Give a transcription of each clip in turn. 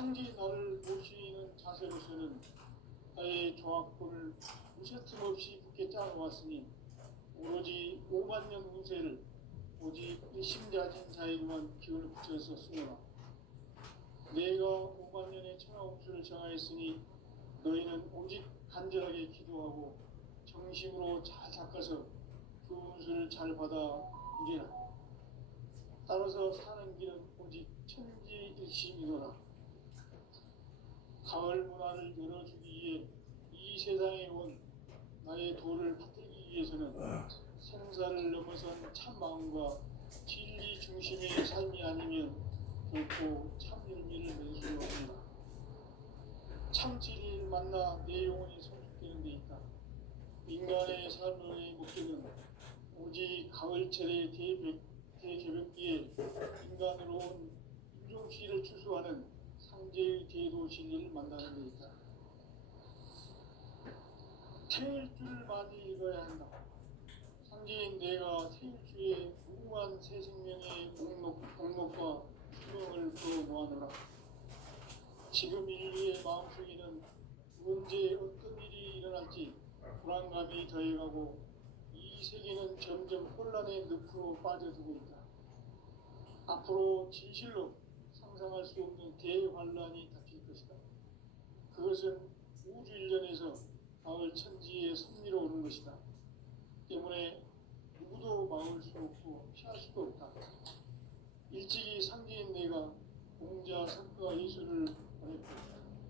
상지 나를 모시는 자세로서는 나의 조합권을 무쇠틈 없이 굳게 짜놓았으니 오로지 5만 년 운세를 오직 일심자진 자에게만 기운을 붙여서 쓰노라. 내가 5만 년의 천하운수를 정하였으니 너희는 오직 간절하게 기도하고 정심으로 잘 닦아서 그 운수를 잘 받아 이겨라. 따라서 사는 길은 오직 천지일심이노라. 가을 문화를 열어주기 위해 이 세상에 온 나의 도를 받들기 위해서는 생사를 넘어선 참마음과 진리 중심의 삶이 아니면 결코 참 열매를 맺을 수 없습니다. 참 진리를 만나 내 영혼이 성숙되는 데 있다. 인간의 삶의 목적은 오직 가을철의 대개벽기에 인간으로 온 인종시를 추수하는 상제의 대도 진리를 만나는 데 있다. 태일 줄 많이 읽어야 한다. 상제인 내가 태일주의 무궁한 새 생명의 목록과 수명을 풀어놓아노라. 지금 인류의 마음속에는 언제 어떤 일이 일어날지 불안감이 더해가고 이 세계는 점점 혼란의 늪으로 빠져들고 있다. 앞으로 진실로 상상할 수 없는 대환란이 닥칠 것이다. 그것은 우주 일련에서 가을 천지의 섭리로 오는 것이다. 때문에 누구도 막을 수 없고 피할 수도 없다. 일찍이 상제인 내가 공자, 석가, 예수를 보냈고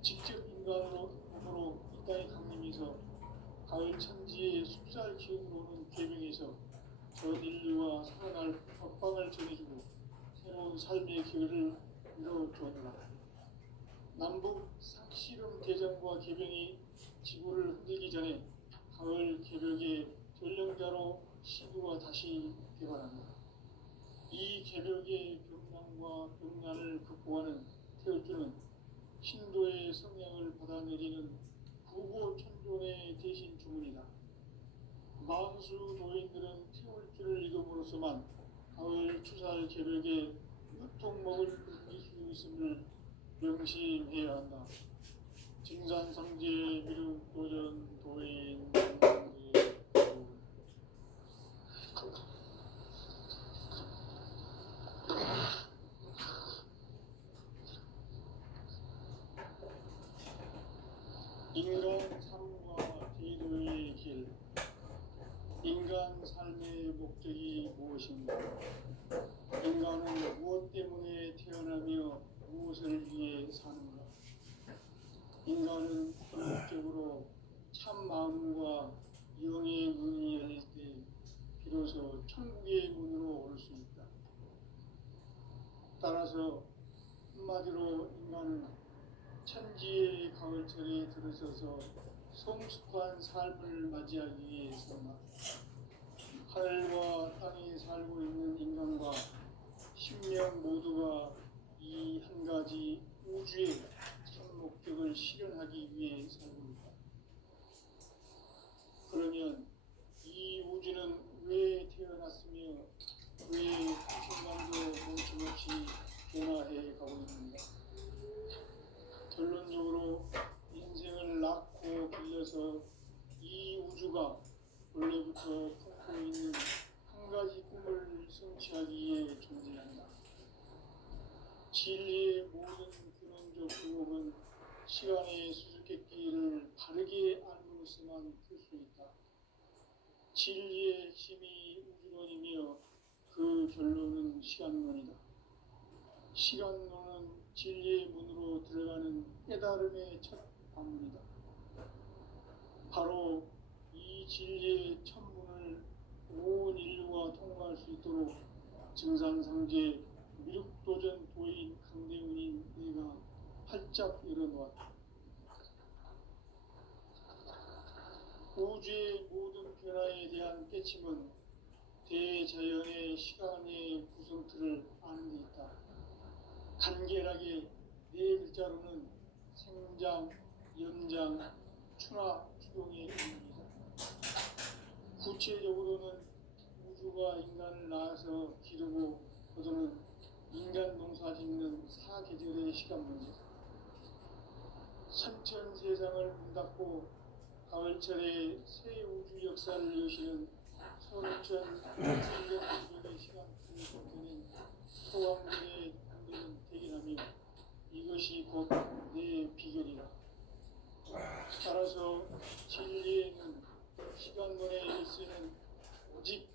직접 인간으로 이 땅에 강림해서 가을 천지의 숲살 기운으로 오는 계명에서 전 인류와 살아날 법방을 전해주고 새로운 삶의 기회를 이뤄주었노라. 남북 상씨름 대전과 개병이 지구를 흔들기 전에 가을 개벽의 전령자로 시구가 다시 개발합니다. 이 개벽의 병난과 병난을 극복하는 태울주는 신도의 성향을 받아내리는 구보천존의 대신 주문이다. 만수 도인들은 태울주를 읽음으로써만 가을 추살 개벽에 유통먹을 이길 수 있음을 명심해야 한다. 증산상제 미륵도전 도인 인간 삶과 제도의 길. 인간 삶의 목적이 무엇인가? 인간은 무엇 때문에 태어나며 무엇을 위해 사는가? 인간은 본격적으로 참 마음과 영의 문이 열릴 때 비로소 천국의 문으로 올 수 있다. 따라서 한마디로 인간은 천지의 가을철에 들어서서 성숙한 삶을 맞이하기 위해 산다. 하늘과 땅에 살고 있는 인간과 신명 모두가 이 한 가지 우주의 참 목적을 실현하기 위해 살고 있다. 그러면 이 우주는 왜 태어났으며 왜 한순간도 멈춤없이 변화해 가고 있는가? 결론적으로 인생을 낳고 길러서 이 우주가 원래부터 품고 있는 한 가지 꿈을 성취하기 위해 존재한다. 진리의 모든 근원적 경험은 시간의 수수께끼를 바르게 알므로서만 풀 수 있다. 진리의 핵심이 우주론이며 그 결론은 시간론이다. 시간론은 진리의 문으로 들어가는 깨달음의 첫 방문이다. 바로 이 진리의 첫 문을 온 인류가 통과할 수 있도록 증산상제 미륵도전 도인 강대훈인 내가 활짝 열어놓았다. 우주의 모든 변화에 대한 깨침은 대자연의 시간의 구성틀을 아는 데 있다. 간결하게 네 글자로는 생장, 연장, 추나, 추동의 의미이다. 구체적으로는 우주가 인간을 낳아서 기르고 거두는 인간 농사 짓는 사계절의 시간 문제, 삼천 세상을 문닫고 가을철에 새 우주 역사를 여시는 서울천 1년 시간을 보내는 소왕들의 당들은 대기하며 이것이 곧 내 비결이라. 따라서 진리에는 시간론에 일세는 오직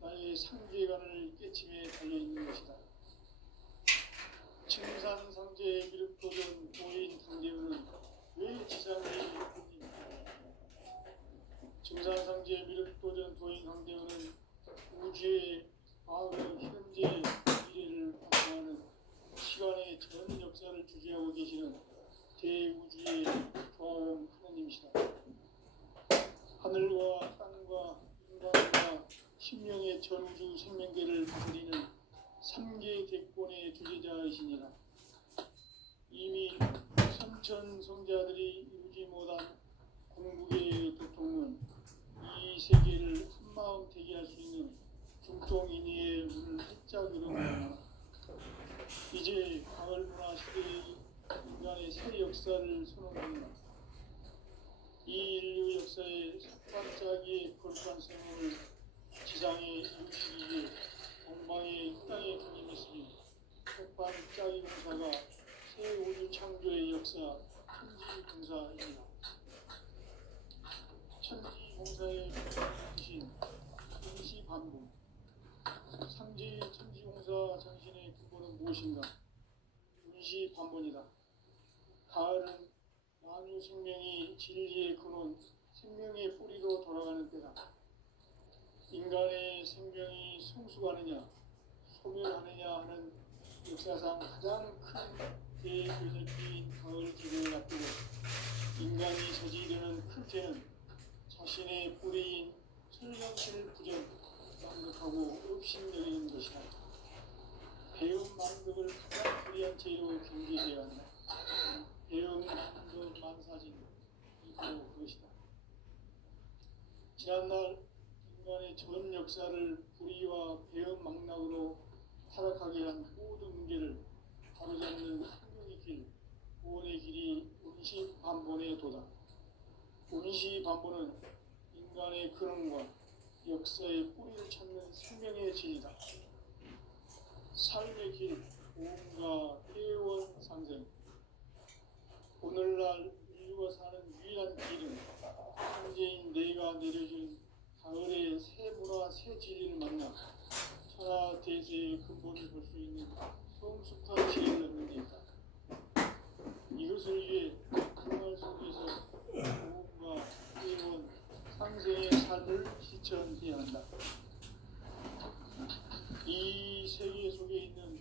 나의 상계관을 깨침에 달려있는 것이다. 층산상제의 미륵도전 도인 당대문은 왜 지상에 있는가? 층산상제의 미륵도전 도인 당대문은 우주의 과거, 현재, 미래를 관통하는 시간의 전 역사를 주재하고 계시는 대우주의 조화원 하나님이시다. 하늘과 땅과 인간과 신명의 전우주 생명계를 다스리는 3계 대권의 주재자이시니라. 이미 삼천 성자들이 이루지 못한 공국의 도통은 이 세계를 한마음 되게 할 수 있는 중통인의의 문을 활짝 열어놓으나 이제 가을 문화 시대의 인간의 새 역사를 선언합니다. 이 인류 역사의 삭발짜기의 거룩한 생명을 지상에 이루기 위해 동방의 이 땅에 군림했으니 삭발짜기 공사가 새 우주 창조의 역사 천지공사입니다. 천지공사의 중심 임시반복. 상지 천지공사 정신의 근본은 무엇인가? 임시반복이다. 가을은 만유 생명이 진리의 근원, 생명의 뿌리로 돌아가는 때다. 인간의 생명이 성숙하느냐, 소멸하느냐 하는 역사상 가장 큰 대변혁기인 가을 기를 앞두고 인간이 저지르는 큰 죄는 자신의 뿌리인 설령실 부정, 망극하고 업신여기는 것이다. 배움 망극을 가장 불리한 죄로 경계되어야 한다. 배움 망극 만사진, 이거 그것이다. 지난날 인간의 전 역사를 불의와 배움 망락으로 타락하게 한 모든 문제를 바로잡는 생명의 길, 구원의 길이 운시반본의 도다. 운시반본은 인간의 근원과 역사의 뿌리를 찾는 생명의 진이다. 삶의 길, 고음과 회원 상생. 오늘날 인류가 사는 유일한 길은 현재인 내가 내려준 가을의 새 문화, 새 진리를 만나 천하 대세의 근본을 볼 수 있는 성숙한 지혜를 얻는 데 있다. 이것을 위해 생활 속에서 고음과 회원 상생의 삶을 실천해야 한다. 이 세계 속에 있는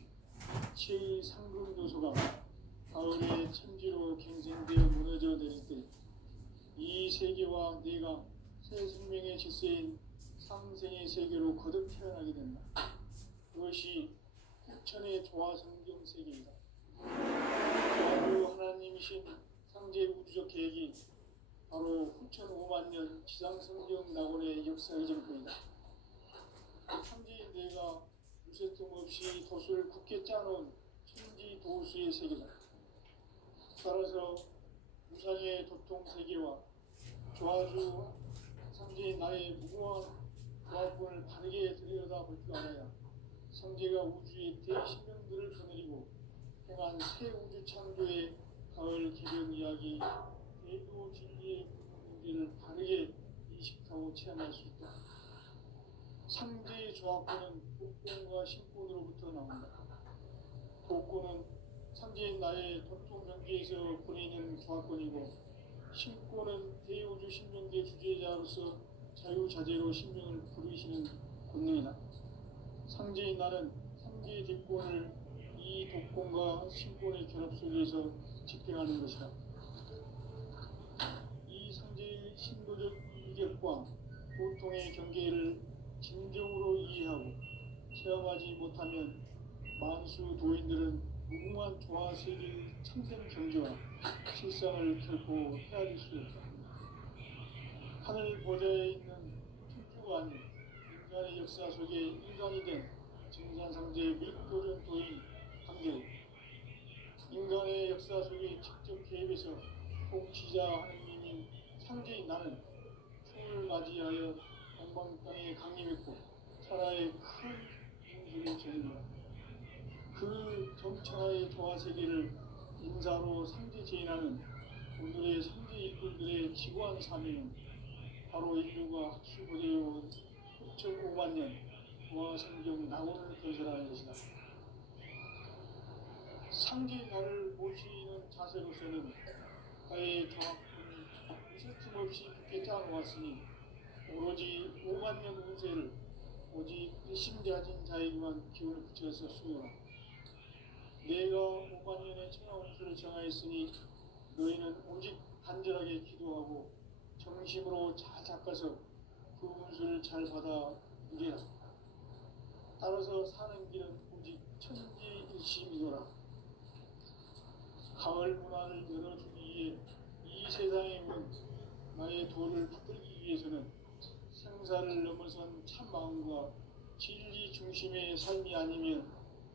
이체의 상금 요소가 가을의 천지로 갱생되어 무너져 내릴 때 이 세계와 내가 새 생명의 질서인 상생의 세계로 거듭 태어나게 된다. 그것이 후천의 조화 성경 세계이다. 조화주 하나님이신 상제 우주적 계획이 바로 후천 5만 년 지상 성경 낙원의 역사의 정포이다. 천지인 내가 무쇠뜸 없이 도수를 굳게 짜놓은 천지 도수의 세계다. 따라서 무상의 도통 세계와 조화주 상제인 나의 무궁한 조합권을 바르게 들여다볼 줄 알아야 상제가 우주의 대신명들을 거느리고 행한 새 우주 창조의 가을 기변 이야기, 대도 진리의 문제를 바르게 인식하고 체험할 수 있다. 상제의 조합권은 복권과 신권으로부터 나온다. 복권은 상제인 나의 도통 경계에서 보내는 조합권이고, 신권은 대우주 신명계 주제자로서 자유자재로 신명을 부르시는 권능이다. 상제인 나는 상제의 대권을 이 독권과 신권의 결합 속에서 집행하는 것이다. 이 상제의 신도적 이격과 보통의 경계를 진정으로 이해하고 체험하지 못하면 만수 도인들은 무궁한 조화세계의 참된 경지와 실상을 결코 헤아릴 수 없다. 하늘 보좌에 있는 천주가 아닌 인간의 역사 속에 인간이 된 증산상제의 밀도전 도인 관계, 인간의 역사 속에 직접 개입해서 통치자 하느님이 상제인 나는 풍을 맞이하여 영광 땅에 강림했고 천하의 큰 인주를 전이노라. 그 정천하의 조화 세계를 인사로 상제 제인하는 오늘의 상제 일꾼들의 지고한 사명은 바로 인류가 학수부대해온 6.5만 년 부하 성경 낙원을 건설하는 것이다. 상제 나를 모시는 자세로서는 나의 조합은 틈없이 굳게 짜놓았으니 오로지 5만 년 운세를 오직 일심대하진 자에게만 기운을 붙여서 수여라. 내가 5만 년의 천하 운수를 정하였으니 너희는 오직 간절하게 기도하고 정심으로 잘 닦아서 그 운수를 잘 받아 누리라. 따라서 사는 길은 오직 천지일심이노라. 가을 문화를 열어주기 위해 이 세상에 온 나의 도를 붙들기 위해서는 생사를 넘어선 참 마음과 진리 중심의 삶이 아니면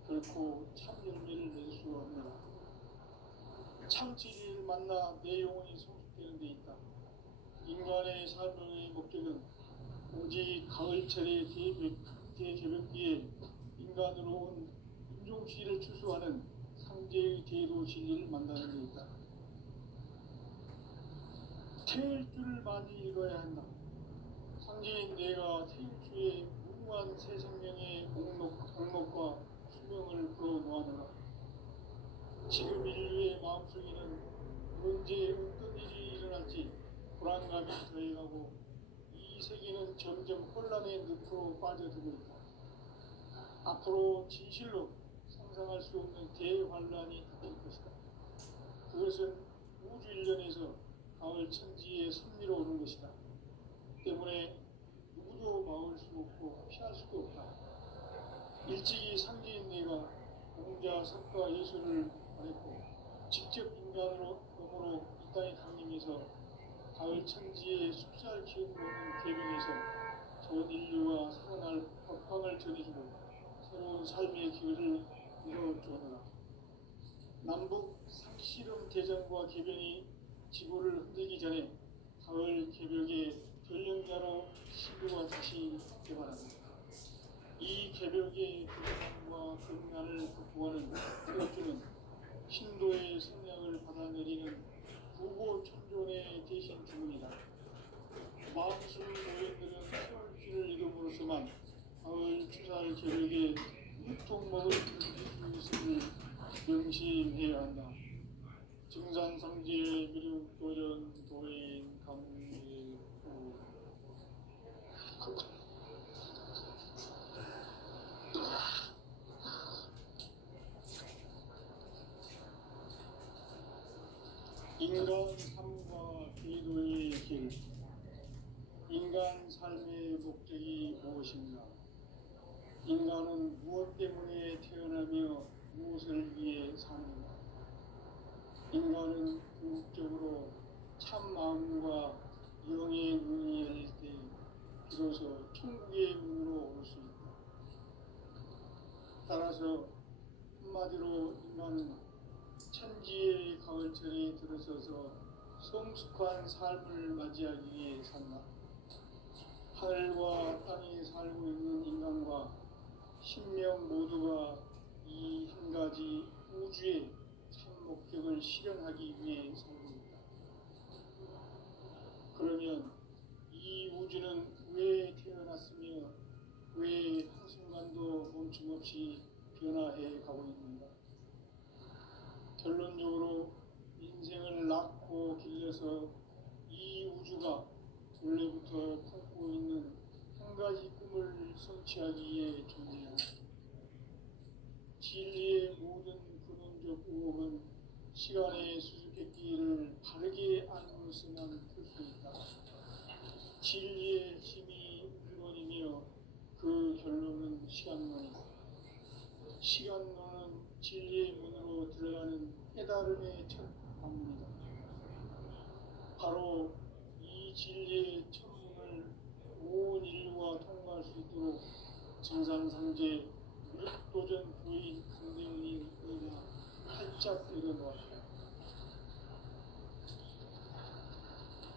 결코 참 열매를 맺을 수 없노라. 참 진리를 만나 내 영혼이 성숙되는 데 있다. 인간의 삶의 목적은 오직 가을철의 대개벽기에 인간으로 온 인종시를 추수하는 상제의 대도 진리를 만나는 데 있다. 태일주를 많이 읽어야 한다. 상제인 내가 태일주의 무궁한 새 생명의 목록과 수명을 풀어놓아노라. 지금 인류의 마음속에는 언제 어떤 일이 일어날지 불안감이 더해가고 이 세계는 점점 혼란의 늪으로 빠져들고 있다. 앞으로 진실로 상상할 수 없는 대환란이 닥칠 것이다. 그것은 우주 일련에서 가을 천지의 섭리로 오는 것이다. 때문에 누구도 막을 수 없고 피할 수도 없다. 일찍이 상제인 내가 공자, 석가, 예수를 말했고 직접 인간으로 몸으로 이 땅에 강림해서 가을 천지의 숲살 기운을 오는 계명에서 전 인류와 살아날 법황을 전해주고 새로운 삶의 기회를 이뤄주어라. 남북 상씨름 대전과 개병이 지구를 흔들기 전에 가을 개벽의 전령자로 시교가 다시 개발합니다. 이 개벽의 불안과 금난을 극복하는 태엽주는 신도의 성량을 받아내리는 부고 천존의 대신 주문이다. 마음술 노인들은 태엽주를 이름으로서만 가을 추살 개벽의 육통먹을 수 있음을 명심해야 한다. 증산상지의 미륵 도전 도인 강일구. 인간 삶과 기도의 길. 인간 삶의 목적이 무엇인가? 인간은 무엇 때문에 태어나며 무엇을 위해 사는가? 인간은 궁극적으로 참 마음과 영의 눈이 열릴 때 비로소 천국의 문으로 올 수 있다. 따라서 한마디로 인간은 천지의 가을철에 들어서서 성숙한 삶을 맞이하기 위해 산다. 하늘과 땅에 살고 있는 인간과 신명 모두가 이 한 가지 우주의 참 목적을 실현하기 위해 살고 있다. 그러면 이 우주는 왜 태어났으며 왜 한순간도 멈춤없이 변화해 가고 있는가? 결론적으로 인생을 낳고 길러서 이 우주가 원래부터 품고 있는 한 가지 꿈을 성취하기 위해 존재한다. 진리의 모든 근원적 의혹은 시간의 수수께끼를 바르게 알므로서만 풀 수 있다. 진리의 힘이 근원이며 그 결론은 시간론이다. 시간론은 진리의 문으로 들어가는 깨달음의 첫 방문이다. 바로 이 진리의 천문을 온 인류가 통과할 수 있도록 정상상제 육도전 부인 강대원이 활짝 열어놓았다.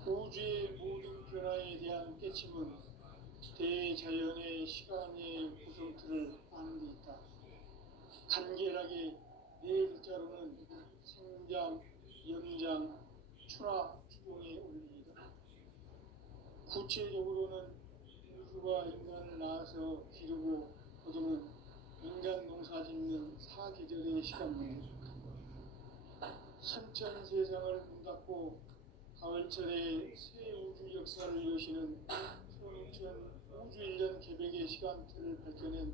우주의 모든 변화에 대한 깨침은 대자연의 시간의 구성틀을 아는 데 있다. 간결하게 네 글자로는 생장, 연장, 추나 추동의 원리이다. 구체적으로는 우주가 인간을 낳아서 기르고 거두는 인간 농사 짓는 사계절의 시간입니다. 선천 세상을 문 닫고 가을철에 새 우주 역사를 여시는 선우천 우주 1년 개백의 시간틀을 밝혀낸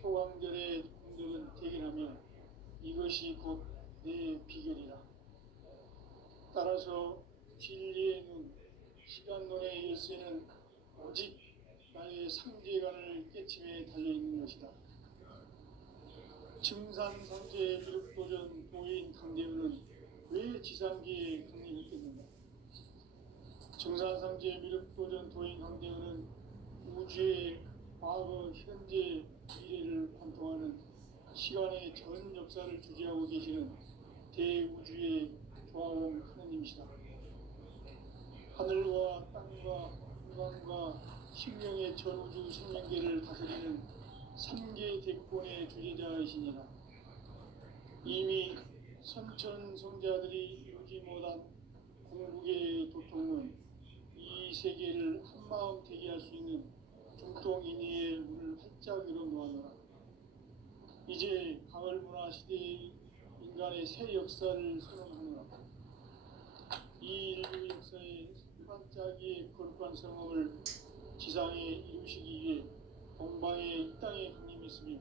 소강절의 공덕은 대견하며 이것이 곧 내 비결이라. 따라서 진리의 눈, 시간론의 열쇠는 오직 나의 상제관을 깨침에 달려있는 것이다. 증산상제 미륵도전 도인 강대우는 왜 지상계에 강림했겠는가? 증산상제 미륵도전 도인 강대우는 우주의 과거, 현재, 미래를 관통하는 시간의 전 역사를 주재하고 계시는 대우주의 조화원 하느님이시다. 하늘과 땅과 공간과 신명의 전우주 생명계를 다스리는 삼계 대권의 주제자이시니라. 이미 선천 성자들이 이루지 못한 공국의 도통은 이 세계를 한마음 되게 할 수 있는 중통인의의 문을 활짝 열어 놓아노라. 이제 가을 문화 시대의 인간의 새 역사를 선언하노라. 이 인류 역사의 반짝이의 거룩한 성업을 지상에 이루시기 위해 동방의 이 땅에 강림했으며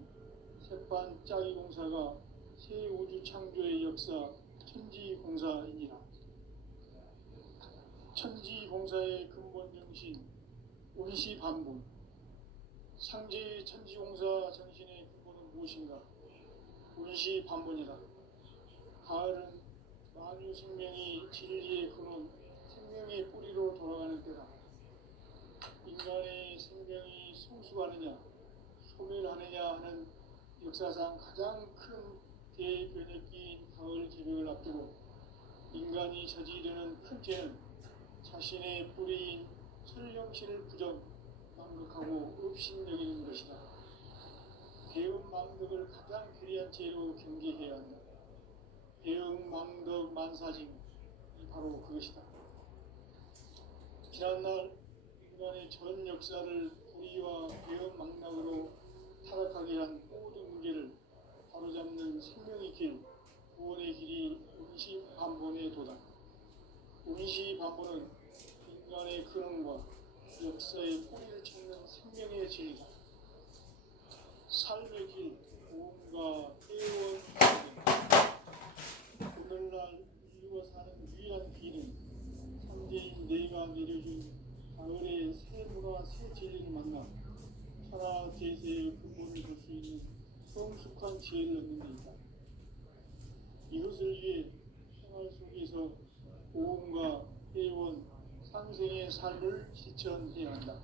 새반짝이 공사가 새 우주 창조의 역사 천지공사이니라. 천지공사의 근본 정신 운시반본. 상제의 천지공사 정신의 근본은 무엇인가? 운시반본이다. 가을은 만유 생명이 진리의 근원, 생명의 뿌리로 돌아가는 때다. 인간의 생명이 성숙하느냐, 소멸하느냐 하는 역사상 가장 큰 대변혁기인 가을 개벽을 앞두고 인간이 저지르는 큰 죄는 자신의 뿌리인 설령신을 부정, 망극하고 업신여기는 것이다. 배은 망덕을 가장 괴리한 죄로 경계해야 한다. 배은 망덕 만사징이 바로 그것이다. 지난날 인간의 전 역사를 불의와 배은 망락으로 타락하게 한 모든 문제를 바로잡는 생명의 길, 구원의 길이 운시반본의 도다. 운시반본은 인간의 근원과 역사의 뿌리를 찾는 생명의 진리다. 삶의 길, 고음과 회원, 오늘날 인류가 사는 유일한 길은 삼재인 내가 내려준 가을의 새 문화, 새 진리를 만나 천하 제세의 근본을 볼 수 있는 성숙한 지혜를 얻는 데 있다. 이것을 위해 생활 속에서 고음과 회원, 상생의 삶을 실천해야 한다.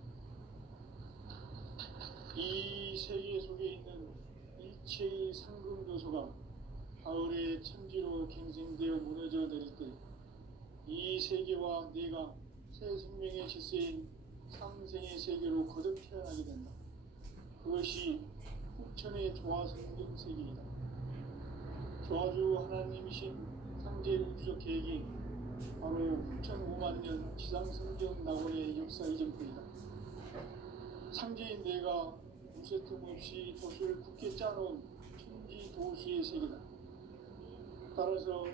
이 세계 속에 있는 일체의 상금 요소가 가을의 천지로 갱생되어 무너져 내릴 때 이 세계와 내가 새 생명의 질서인 상생의 세계로 거듭 태어나게 된다. 그것이 후천의 조화성경 세계이다. 조화주 하나님이신 상제 우주적 계획이 바로 후천 5만 년 지상성경 낙원의 역사 이전뿐이다. 상제인 내가 무쇠 틈 없이 돛을 굳게 짜놓은 천지 도수의 세계다. 따라서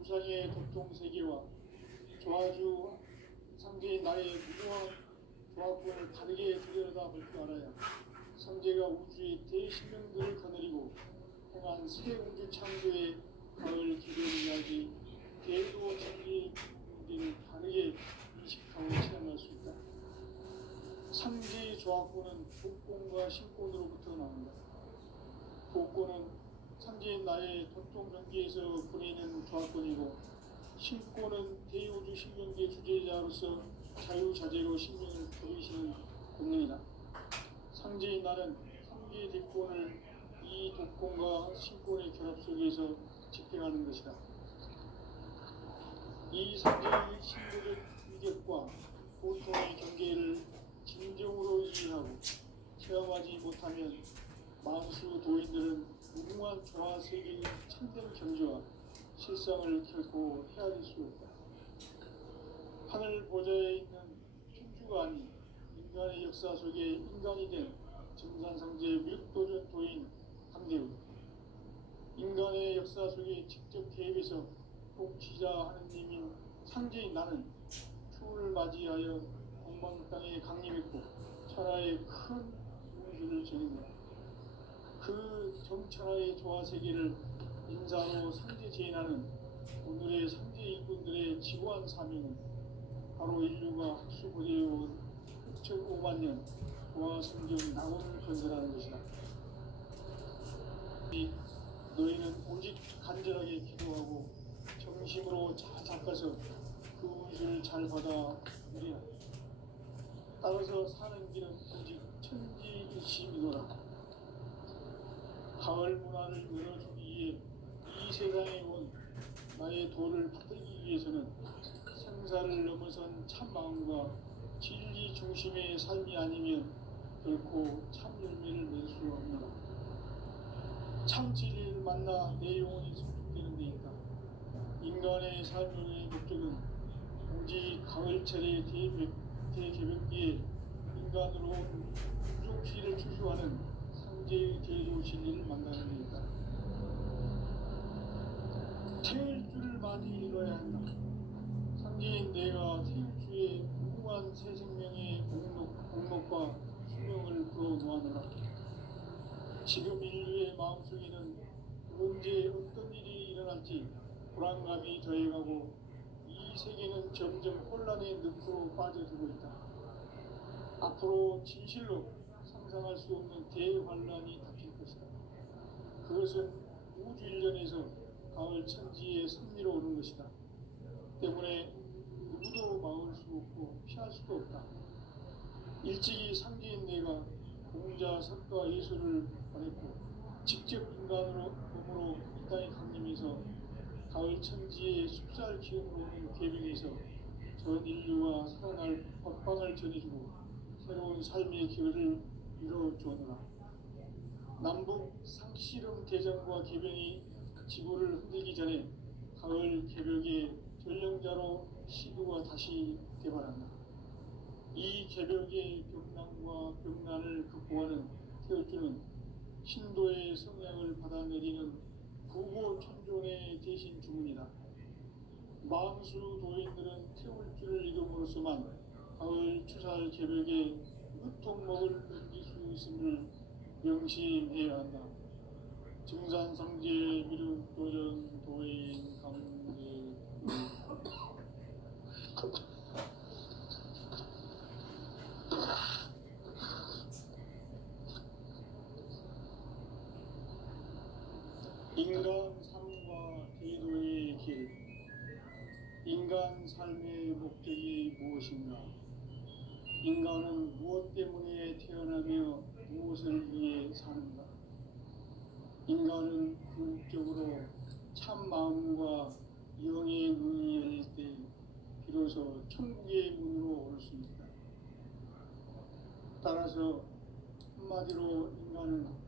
우상의 도통 세계와 조화주 상제인 나의 무궁한 조화권을 다르게 들여다볼 줄 알아야 상제가 우주의 대신명들을 거느리고 행한 새 우주 창조의 가을 기별 이야기, 대도 천지의 문제를 다르게 인식하고 체험할 수 있다. 상제의 조화권은 복권과 신권으로부터 나온다. 복권은 상제인 나의 도통 경계에서 보내는 조화권이고 신권은 대우주 신명계 주제자로서 자유자재로 신명을 부리시는 권능이다. 상제인 나는 상계의 대권을 이 독권과 신권의 결합 속에서 집행하는 것이다. 이 상제의 신도적 규격과 보통의 경계를 진정으로 이해하고 체험하지 못하면 만수 도인들은 무궁한 조화세계의 참된 경지와 실상을 결코 헤아릴 수 없다. 하늘 보좌에 있는 천주가 아닌 인간의 역사 속에 인간이 된 증산상제 묘도전 도인 강대우, 인간의 역사 속에 직접 개입해서 통치자 하느님인 상제인 나는 추를 맞이하여 공방 땅에 강림했고 천하의 큰 운수를 전했노라. 그 정천하의 조화세계를 인사로 상제 제인하는 오늘의 상제 일꾼들의 지고한 사명은 바로 인류가 학수고대해온 6,500만 년 조화성경 낙원을 건설하는 것이다. 너희는 오직 간절하게 기도하고 정심으로 잘 닦아서 그 운수를 잘 받아 누리라. 따라서 사는 길은 오직 천지일심이노라. 가을 문화를 열어주기 위해 이 세상에 온 나의 도를 받들기 위해서는 생사를 넘어선 참 마음과 진리 중심의 삶이 아니면 결코 참 열매를 맺을 수 없노라. 참 진리를 만나 내 영혼이 성숙되는 데 있다. 인간의 삶의 목적은 오직 가을철의 대개벽기에 인간으로 부족시를 추수하는 상제의 제조 진리를 만나는 데 있다. 태울 줄을 많이 이뤄야 한다. 상제인 내가 태울 주에 무궁한 새 생명의 공목과 수명을 불어놓아노라. 지금 인류의 마음속에는 언제 어떤 일이 일어날지 불안감이 더해가고 이 세계는 점점 혼란의 늪으로 빠져들고 있다. 앞으로 진실로 상상할 수 없는 대환란이 닥칠 것이다. 그것은 우주 일련에서 가을 천지의 섭리로 오는 것이다. 때문에 누구도 막을 수 없고 피할 수도 없다. 일찍이 상제인 내가 공자, 석가, 예수를 보냈고 직접 인간으로 몸으로 이 땅에 강림해서 가을 천지의 숲살 기운으로 오는 계명에서 전 인류와 살아날 법방을 전해주고 새로운 삶의 기회를 이뤄주었노라. 남북 상씨름 대전과 개병이 지구를 흔들기 전에 가을 개벽의 전령자로 시도가 다시 개발한다. 이 개벽의 벽난과 벽난을 극복하는 태울주는 신도의 성향을 받아내리는 구고 천존의 대신 주문이다. 망수 도인들은 태울주를 이름으로서만 가을 추살 개벽의 으통목을 넘길 수 있음을 명심해야 한다. 증산상제 미륵도전 도인 강제 인간 삶과 제도의 길. 인간 삶의 목적이 무엇인가? 인간은 무엇 때문에 태어나며 무엇을 위해 사는가? 인간은 궁극적으로 참 마음과 영의 눈이 열릴 때 비로소 천국의 문으로 올 수 있다. 따라서 한마디로 인간은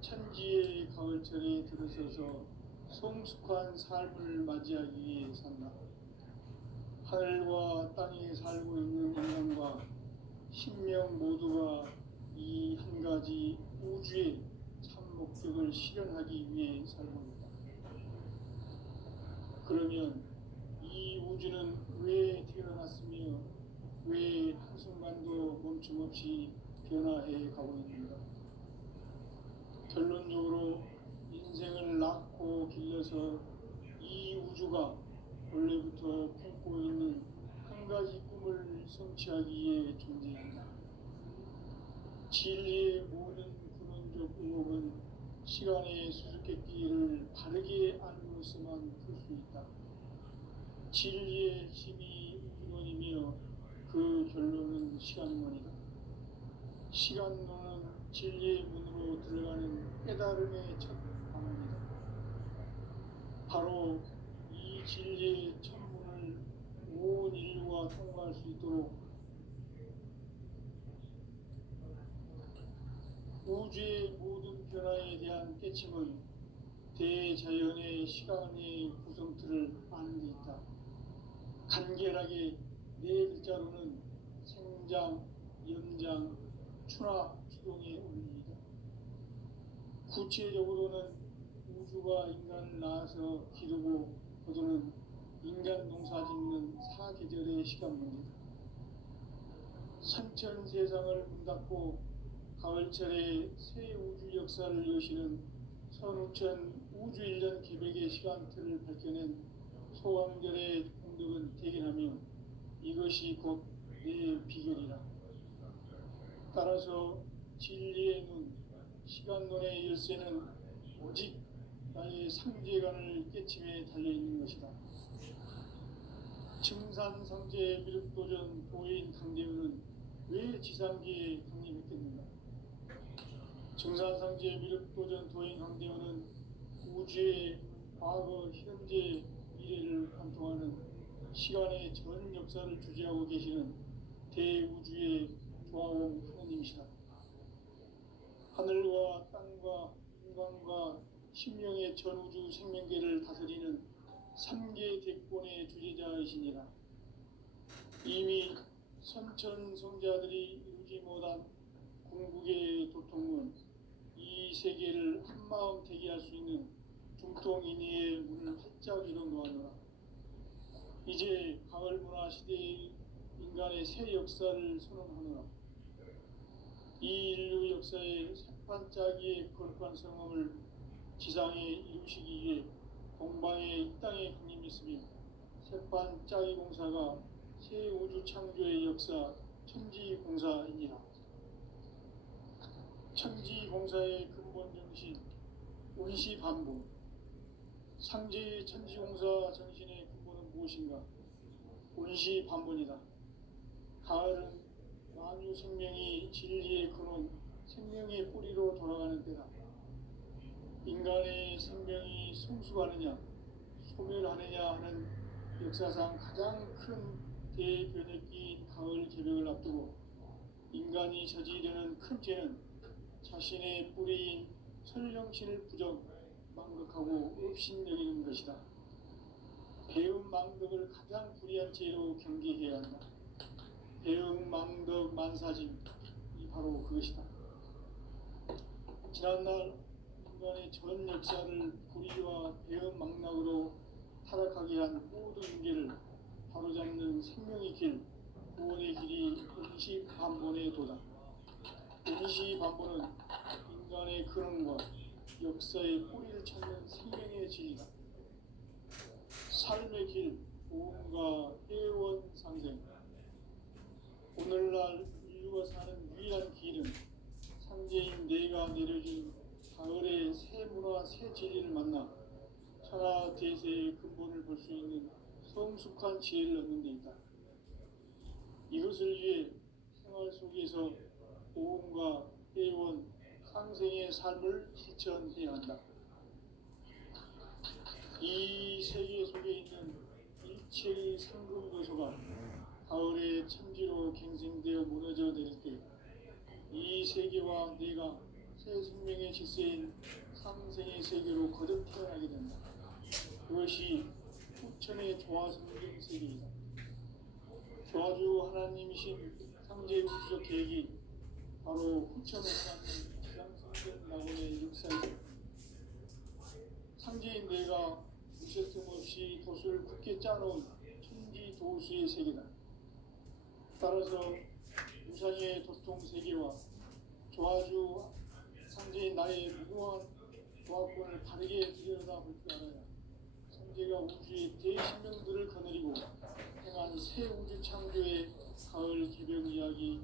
천지의 가을철에 들어서서 성숙한 삶을 맞이하기 위해 산다. 하늘과 땅에 살고 있는 인간과 신명 모두가 이 한 가지 우주의 참 목적을 실현하기 위해 살고 있다. 그러면 이 우주는 왜 태어났으며 왜 한순간도 멈춤없이 변화해 가고 있는가? 결론적으로 인생을 낳고 길러서 이 우주가 원래부터 품고 있는 한 가지 꿈을 성취하기 위해 존재한다. 진리의 모든 근원적 의혹은 시간의 수수께끼를 바르게 알고서만 풀 수 있다. 진리의 힘이 근원이며 그 결론은 시간론이다. 시간론은 진리의 문으로 들어가는 깨달음의 첫 방문이다. 바로 이 진리의 첫 문을 온 인류가 우주가 통과할 수 있도록 우주의 모든 변화에 대한 깨침은 대자연의 시간의 구성틀을 아는 데 있다. 간결하게 네 글자로는 생장, 연장, 추나 추동의 원리이다. 구체적으로는 우주가 인간을 낳아서 기르고 거두는 인간 농사 짓는 사계절의 시간 문제다. 선천 세상을 문 닫고 가을철에 새 우주 역사를 여시는 선우천 우주 1년 계획의 시간틀을 밝혀낸 소왕결의 공덕은 대견하며 이것이 곧 내 비결이라. 따라서 진리의 눈, 시간론의 열쇠는 오직 나의 상제관을 깨침에 달려있는 것이다. 증산상제 미륵도전 도인 강대우는 왜 지상기에 강림했겠는가? 증산상제 미륵도전 도인 강대우는 우주의 과거, 현재, 미래를 관통하는 시간의 전 역사를 주재하고 계시는 대우주의 조화원 하느님이시다. 하늘과 땅과 인간과 신명의 전우주 생명계를 다스리는 3계 대권의 주재자이시니라. 이미 선천성자들이 이루지 못한 궁극의 도통은 이 세계를 한마음 되게 할 수 있는 중통인의의 문을 활짝 열어놓았노라. 이제 가을 문화 시대의 인간의 새 역사를 선언하노라. 이 인류 역사의 새반짝이의 거룩한 성험을 지상에 이루시기 위해 동방의 이 땅에 강림했으며 새반짝이 공사가 새 우주 창조의 역사 천지공사이니라. 천지공사의 근본 정신 운시반복. 상제의 천지공사 정신의 근본은 무엇인가? 운시반복이다. 가을은 만유 생명이 진리의 근원, 생명의 뿌리로 돌아가는 때다. 인간의 생명이 성숙하느냐, 소멸하느냐 하는 역사상 가장 큰 대변혁기인 가을 개벽을 앞두고 인간이 저지르는 큰 죄는 자신의 뿌리인 설령신을 부정, 망극하고 업신여기는 것이다. 배음 망덕을 가장 불의한 죄로 경계해야 한다. 배음 망덕 만사진, 이 바로 그것이다. 지난날 인간의 전 역사를 불의와 배음 망락으로 타락하게 한 모든 인계를 바로잡는 생명의 길, 구원의 길이 운시반본의 도다. 운시반본은 인간의 근원과 역사의 뿌리를 찾는 생명의 진리다. 삶의 길, 보험과 회원 상생. 오늘날 인류가 사는 유일한 길은 상제인 내가 내려준 가을의 새 문화, 새 진리를 만나 천하 대세의 근본을 볼 수 있는 성숙한 지혜를 얻는 데 있다. 이것을 위해 생활 속에서 보험과 회원, 상생의 삶을 실천해야 한다. 이 세계 속에 있는 일체의 상금 요소가 가을의 천지로 갱생되어 무너져 내릴 때 이 세계와 내가 새 생명의 질서인 상생의 세계로 거듭 태어나게 된다. 그것이 후천의 조화성경 세계이다. 조화주 하나님이신 상제 우주적 계획이 바로 후천에 사는 지상성경 낙원의 역사이다. 상제인 내가 무쇠틈 없이 돛을 굳게 짜놓은 천지도수의 세계다. 따라서 무상의 도통 세계와 조화주 상제인 나의 무궁한 조화권을 바르게 들여다볼 줄 알아야 상제가 우주의 대신명들을 거느리고 행한 새 우주 창조의 가을 개벽 이야기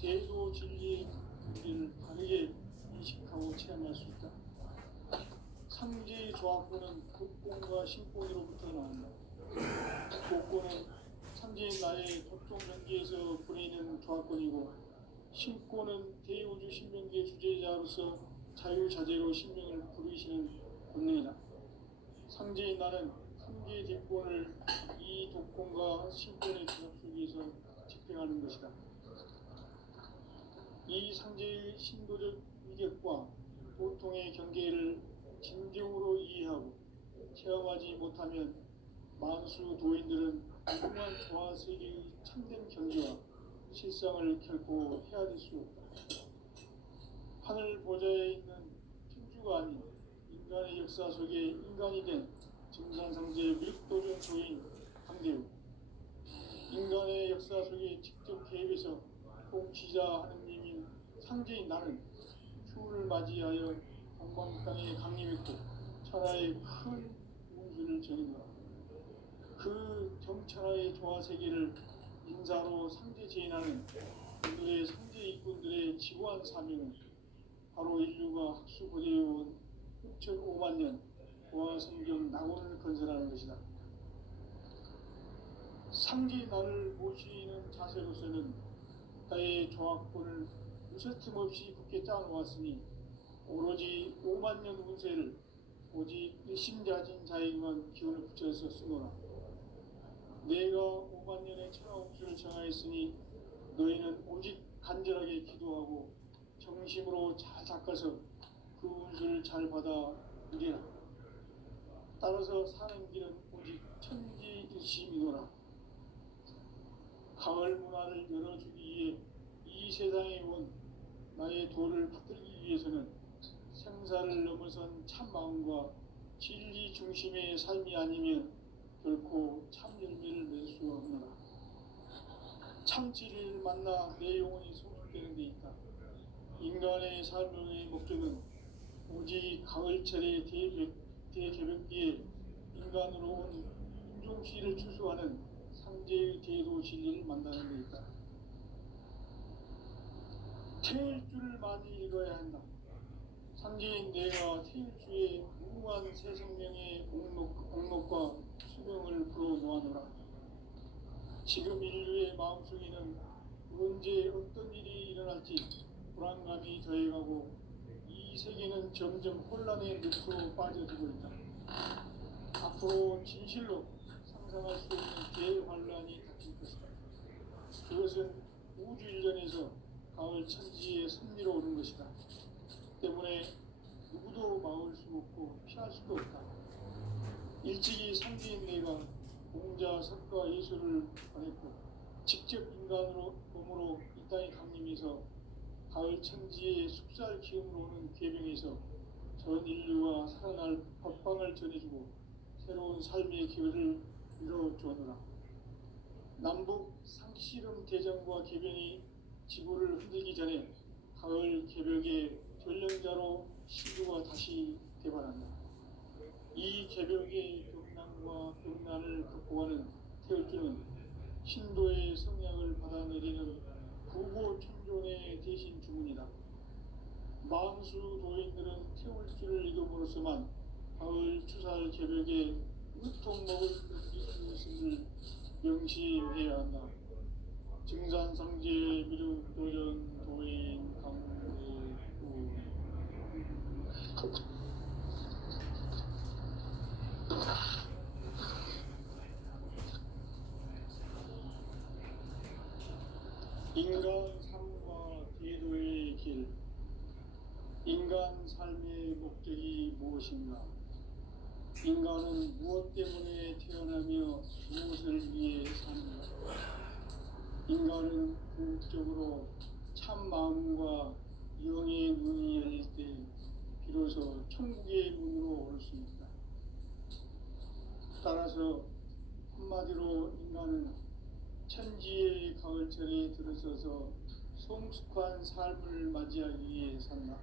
대도 진리의 우리를 바르게 인식하고 체험할 수 있다. 상제의 조화권은 복권과 신권으로부터 나온다. 복권은 상제인 나의 도통 경계에서 보내는 조화권이고 신권은 대우주 신명기의 주제자로서 자유자재로 신명을 부르시는 권능이다. 상제인 나는 3계 대권을 이 이 독권과 신권의 규합 속에서 집행하는 것이다. 이 상제의 신도적 위력과 보통의 경계를 진정으로 이해하고 체험하지 못하면 만수 도인들은 무궁한 조화 세계의 참된 경지와 실상을 결코 헤아릴 수 없다. 하늘 보좌에 있는 천주가 아닌 인간의 역사 속에 인간이 된 증산상제 밀도전 소인 강대우, 인간의 역사 속에 직접 개입해서 통치자 하느님인 상제인 나는 추운을 맞이하여 동방 땅에 강림했고 천하의 큰 운수를 전했노라. 그 정천하의 조화 세계를 인사로 상제 제인하는 오늘의 상제 일꾼들의 지고한 사명은 바로 인류가 학수고대해온 6,500만 년 고아 성경 낙원을 건설하는 것이다. 상제 나를 모시는 자세로서는 나의 조합권을 무쇠틈 없이 굳게 짜놓았으니 오로지 5만 년 운세를 오직 일심자진 자에게만 기운을 붙여서 쓰노라. 내가 5만 년의 천하 운수를 정하였으니 너희는 오직 간절하게 기도하고 정심으로 잘 닦아서 그 운수를 잘 받아 누리라. 따라서 사는 길은 오직 천지일심이노라. 가을 문화를 열어주기 위해 이 세상에 온 나의 도를 받들기 위해서는 생사를 넘어선 참 마음과 진리 중심의 삶이 아니면 결코 참 열매를 맺을 수 없노라. 참 진리를 만나 내 영혼이 성숙되는 데 있다. 인간의 삶의 목적은 오직 가을철의 대개벽기에 인간으로 온 인종시를 추수하는 상제의 대도 진리를 만나는 데 있다. 태일주를 많이 읽어야 한다. 상제인 내가 태일주의 무궁한 새 생명의 옥록과 수명을 불어놓아노라. 지금 인류의 마음속에는 언제 어떤 일이 일어날지 불안감이 더해가고 이 세계는 점점 혼란의 늪으로 빠져들고 있다. 앞으로 진실로 상상할 수 없는 대환란이 닥칠 것이다. 그것은 우주 일련에서 가을 천지의 섭리로 오는 것이다. 때문에 누구도 막을 수 없고 피할 수도 없다. 일찍이 상제인 내가 공자, 석가, 예수를 보냈고 직접 인간으로 몸으로 이 땅에 강림해서 가을 천지의 숙살 기음으로 오는 계명에서 전 인류가 살아날 법방을 전해주고 새로운 삶의 기회를 이뤄주었노라. 남북 상씨름 대전과 개변이 지구를 흔들기 전에 가을 개벽의 전령자로 시주가 다시 개발한다. 이 개벽의 경난과 경난을 극복하는 태울주는 신도의 성약을 받아내리는 구고천존의 대신 주문이다. 만수 도인들은 태울주를 읽음으로써만 가을 추살 개벽에 으통 먹을 것을 명시해야 한다. 증산상제 미륵도전 도인 강대우. 인간 삶과 계도의 길. 인간 삶의 목적이 무엇인가? 인간은 무엇 때문에 태어나며 무엇을 위해 사는가? 인간은 궁극적으로 참 마음과 영의 눈이 열릴 때 비로소 천국의 문으로 올 수 있다. 따라서 한마디로 인간은 천지의 가을철에 들어서서 성숙한 삶을 맞이하기 위해 산다.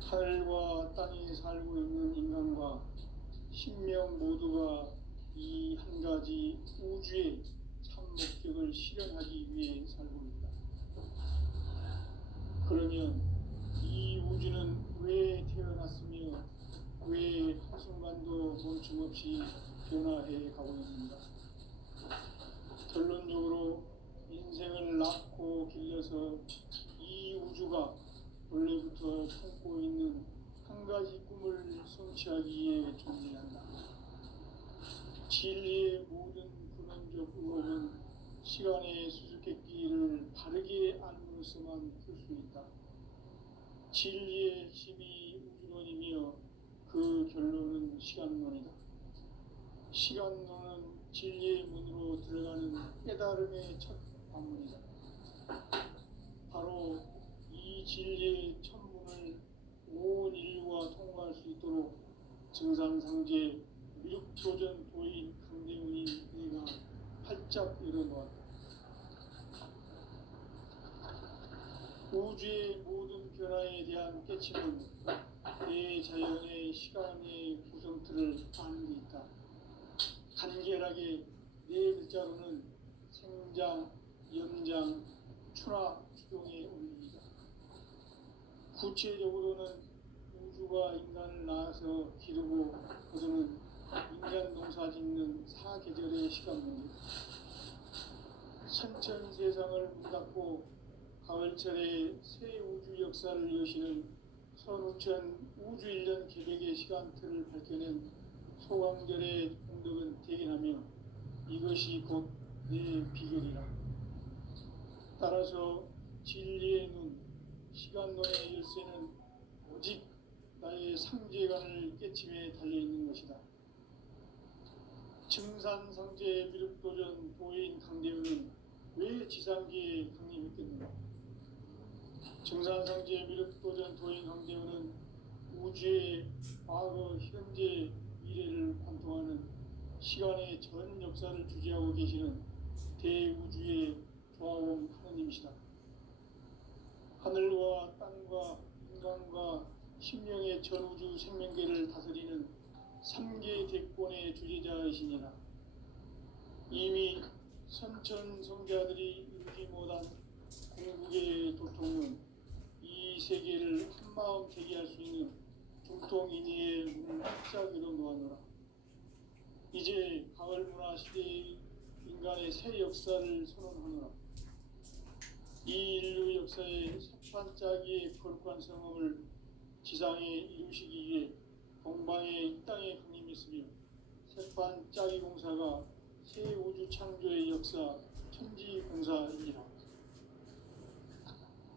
하늘과 땅에 살고 있는 인간과 신명 모두가 이 한 가지 우주의 참 목적을 실현하기 위해 살고 있다. 그러면 이 우주는 왜 태어났으며 왜 한순간도 멈춤없이 변화해 가고 있는가? 결론적으로 인생을 낳고 길러서 이 우주가 원래부터 품고 있는 한 가지 꿈을 성취하기 위해 존재한다. 진리의 모든 근원적 의혹은 시간의 수수께끼를 바르게 알므로서만 풀 수 있다. 진리의 힘이 우주론이며 그 결론은 시간론이다. 시간론은 진리의 문으로 들어가는 깨달음의 첫 방문이다. 바로 이 진리의 첫 문을 온 인류가 통과할 수 있도록 증산상제 미륵도전 도인 강대문인 내가 활짝 열어놓았다. 우주의 모든 변화에 대한 깨침은 대자연의 시간의 구성틀을 아는 데 있다. 간결하게 네 글자로는 생장, 연장, 추나 추동의 원리이다. 구체적으로는 우주가 인간을 낳아서 기르고 거두는 인간 농사 짓는 사계절의 시간문이다. 선천 세상을 문 닫고 가을철에 새 우주 역사를 여시는 선우천 우주 1년 계획의 시간틀을 밝혀낸 소강절의 공덕은 대견하며 이것이 곧 내 비결이라. 따라서 진리의 눈, 시간론의 열쇠는 오직 나의 상제관을 깨침에 달려있는 것이다. 증산상제 미륵도전 도인 강대우는 왜 지상계에 강림했겠는가? 증산상제 미륵도전 도인 강대우는 우주의 과거, 현재, 미래를 관통하는 시간의 전 역사를 주재하고 계시는 대우주의 조화원 하느님이시다. 하늘과 땅과 인간과 신명의 전우주 생명계를 다스리는 3계 대권의 주재자이시니라. 이미 선천 성자들이 이루지 못한 궁극의 도통은 이 세계를 한마음 되게 할 수 있는 중통인의의 문을 활짝 열어놓았노라. 이제 가을 문화 시대의 인간의 새 역사를 선언하노라. 이 인류 역사의 석판짜기의 거룩한 성험을 지상에 이루시기 위해 동방의 이 땅에 강림했으며 석판짜기 공사가 새 우주 창조의 역사 천지공사이니라.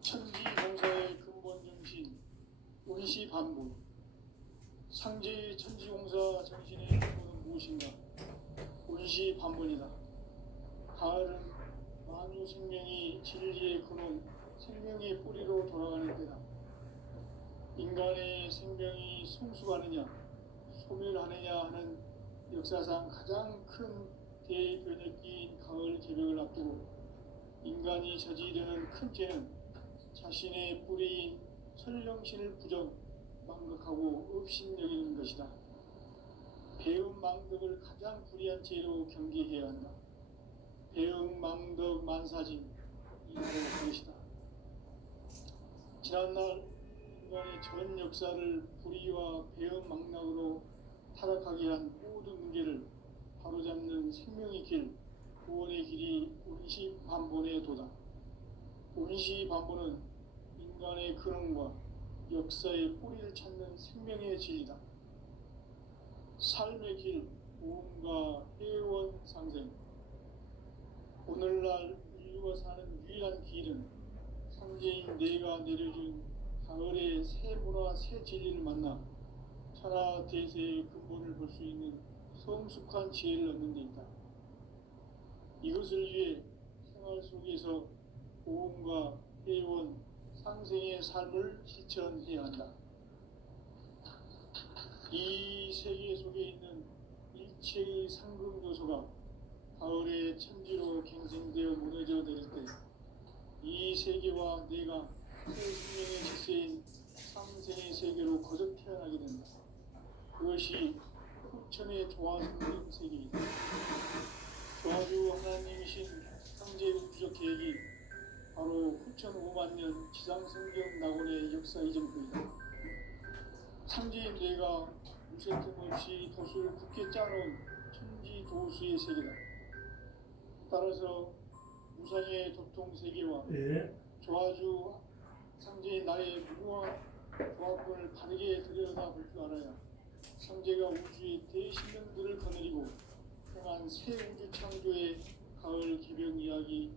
천지공사의 근본 정신 원시반복. 상제의 천지공사 정신의 근본은 무엇인가? 원시반복이다. 가을은 만유 생명이 진리의 근원, 생명의 뿌리로 돌아가는 때다. 인간의 생명이 성숙하느냐, 소멸하느냐 하는 역사상 가장 큰 대변혁기인 가을 개벽을 앞두고 인간이 저지르는 큰 죄는 자신의 뿌리인 설령신을 부정, 망극하고 업신여기는 것이다. 배음 망덕을 가장 불의한 죄로 경계해야 한다. 배음 망덕 만사진 이로 그것이다. 지난날 인간의 전 역사를 불의와 배음 망락으로 타락하게 한 모든 문제를 바로잡는 생명의 길, 구원의 길이 원시반본의 도다. 원시반본은 인간의 근원과 역사의 뿌리를 찾는 생명의 진리다. 삶의 길, 모험과 회원 상생. 오늘날 인류가 사는 유일한 길은 상제인 내가 내려준 가을의 새 문화, 새 진리를 만나 천하 대세의 근본을 볼 수 있는 성숙한 지혜를 얻는 데 있다. 이것을 위해 생활 속에서 모험과 회원, 상생의 삶을 실천해야 한다. 이 세계 속에 있는 일체의 상금 요소가 가을의 천지로 갱생되어 무너져 내릴 때 이 세계와 내가 새 생명의 질서인 상생의 세계로 거듭 태어나게 된다. 그것이 흑천의 조화성령 세계이다. 조화주 하나님이신 상제 우주적 계획이 바로 9,500년 지상성경 낙원의 역사 이정표이다. 상제인 뇌가 무쇠틈 없이 도수를 굳게 짜놓은 천지도수의 세계다. 따라서 무상의 도통세계와 조화주 상제인 나의 무궁한 조화권을 바르게 들여다볼 줄 알아야 상제가 우주의 대신령들을 거느리고 평안 새 우주 창조의 가을 기병 이야기